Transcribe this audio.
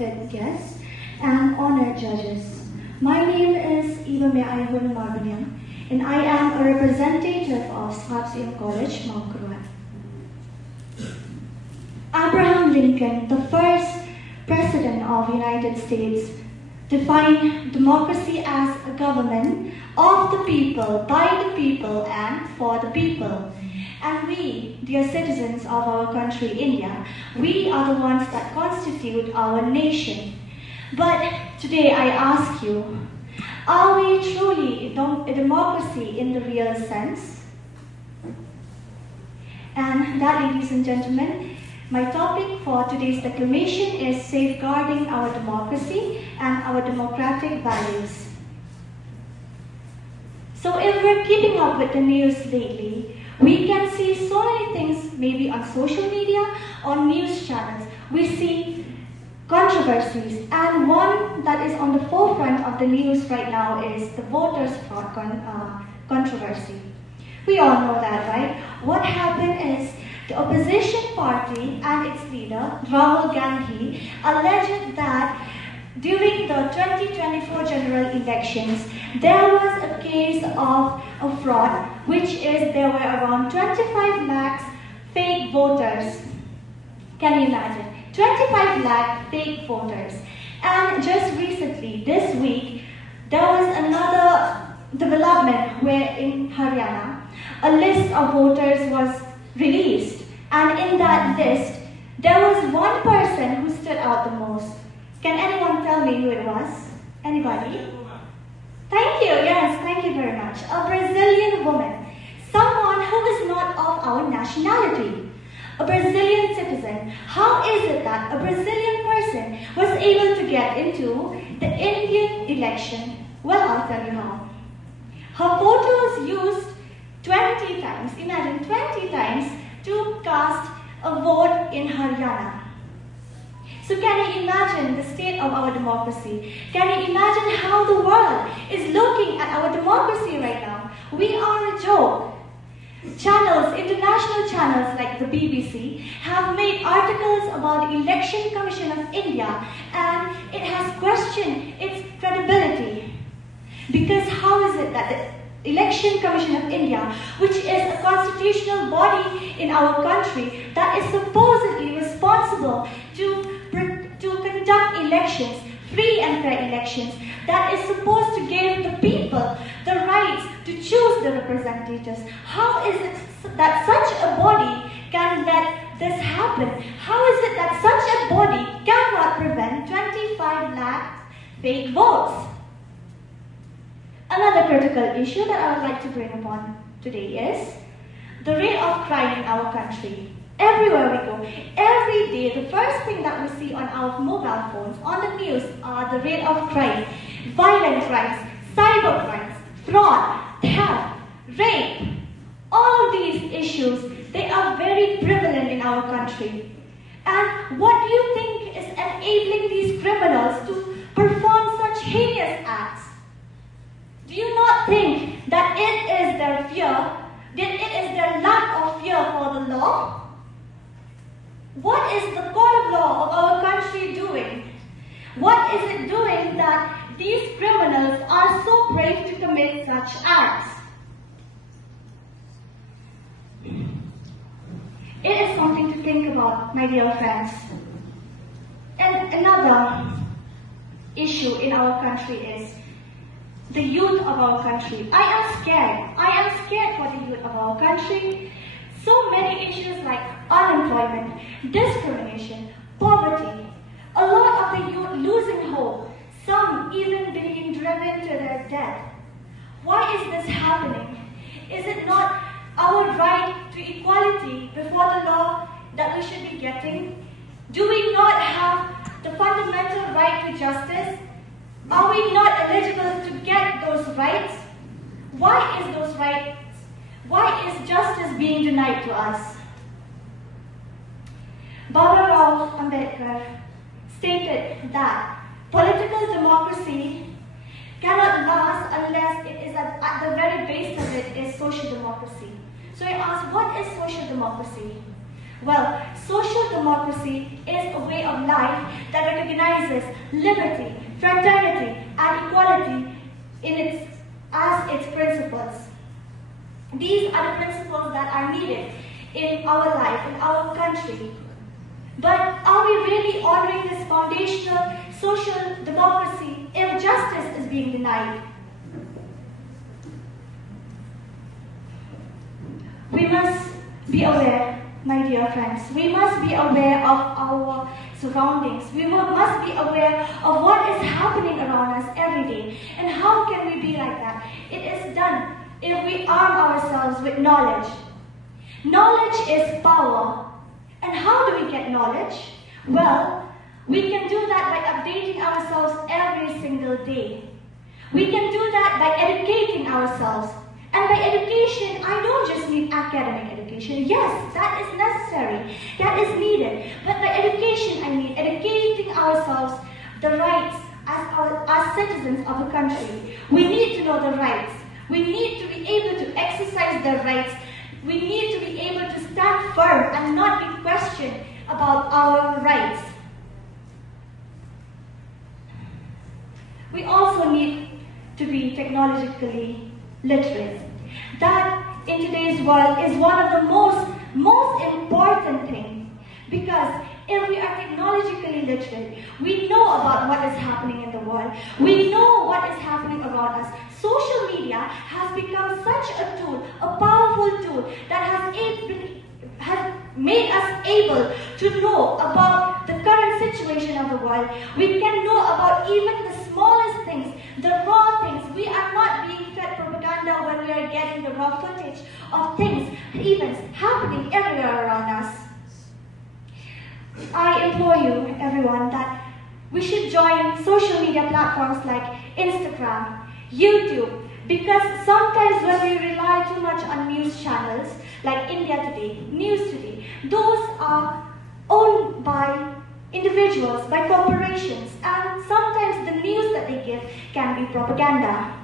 respected guests, and honored judges. My name is Mawkyrwat, and I am a representative of SWKH College, Mawkyrwat. Abraham Lincoln, the first President of the United States, defined democracy as a government of the people, by the people, and for the people. And we, dear citizens of our country, India, we are the ones that constitute our nation. But today I ask you, are we truly a democracy in the real sense? And that, ladies and gentlemen, my topic for today's declamation is safeguarding our democracy and our democratic values. So if we're keeping up with the news lately, we can see so many things, maybe on social media or news channels. We see controversies, and one that is on the forefront of the news right now is the voters' fraud controversy. We all know that, right? What happened is the opposition party and its leader, Rahul Gandhi, alleged that during the 2024 general elections, there was a case of a fraud, which is there were around 25 lakhs fake voters. Can you imagine? 25 lakh fake voters. And just recently, this week, there was another development where in Haryana, a list of voters was released. And in that list, there was one person who stood out the most. Can anyone tell me who it was? Anybody? Thank you, yes, thank you very much. A Brazilian woman, someone who is not of our nationality. A Brazilian citizen. How is it that a Brazilian person was able to get into the Indian election? Well, I'll tell you how. Her photo was used 20 times, imagine 20 times, to cast a vote in Haryana. So can you imagine the state of our democracy? Can you imagine how the world is looking at our democracy right now? We are a joke. Channels, international channels like the BBC, have made articles about the Election Commission of India, and it has questioned its credibility. Because how is it that the Election Commission of India, which is a constitutional body in our country that is supposedly responsible to conduct elections, free and fair elections, that is supposed to give the people the rights to choose the representatives. How is it that such a body can let this happen? How is it that such a body cannot prevent 25 lakh fake votes? Another critical issue that I would like to bring upon today is the rate of crime in our country. Everywhere we go, every day, the first thing that we see on our mobile phones, on the news, are the rate of crime, violent crimes, cyber crimes, fraud, theft, rape. All of these issues, they are very prevalent in our country. And what do you think is enabling these criminals to perform such heinous acts? Do you not think that it is their fear, that it is their lack of fear for the law? What is the court of law of our country doing? What is it doing that these criminals are so brave to commit such acts? It is something to think about, my dear friends. And another issue in our country is the youth of our country. I am scared. I am scared for the youth of our country. So many issues like unemployment, discrimination, poverty, a lot of the youth losing hope, some even being driven to their death. Why is this happening? Is it not our right to equality before the law that we should be getting? Do we not have the fundamental right to justice? Are we not eligible to get those rights? Why is those rights? Why is justice being denied to us? Baba Ambedkar stated that political democracy cannot last unless it is at the very base of it is social democracy. So I asked, what is social democracy? Well, social democracy is a way of life that recognizes liberty, fraternity, and equality as its principles. These are the principles that are needed in our life, in our country. But are we really honoring this foundational social democracy if justice is being denied? We must be aware, my dear friends, we must be aware of our surroundings. We must be aware of what is happening around us every day. And how can we be like that? It is done if we arm ourselves with knowledge. Knowledge is power. And how do we get knowledge? Well, we can do that by updating ourselves every single day. We can do that by educating ourselves. And by education, I don't just mean academic education. Yes, that is necessary. That is needed. But by education, I mean educating ourselves the rights as citizens of the country. We need to know the rights. We need to be able to exercise the rights. We need to be able to stand firm and not be questioned about our rights. We also need to be technologically literate. That in today's world is one of the most important things, because if we are technologically literate, we know about what is happening in the world. We know what is happening around us. Social media has become such a tool, a powerful tool that has made us able to know about the current situation of the world. We can know about even the smallest things, the raw things. We are not being fed propaganda when we are getting the raw footage of things, events happening everywhere around us. I implore you, everyone, that we should join social media platforms like Instagram, YouTube, because sometimes when we rely too much on news channels like India Today, News Today, those are owned by individuals, by corporations, and sometimes the news that they give can be propaganda.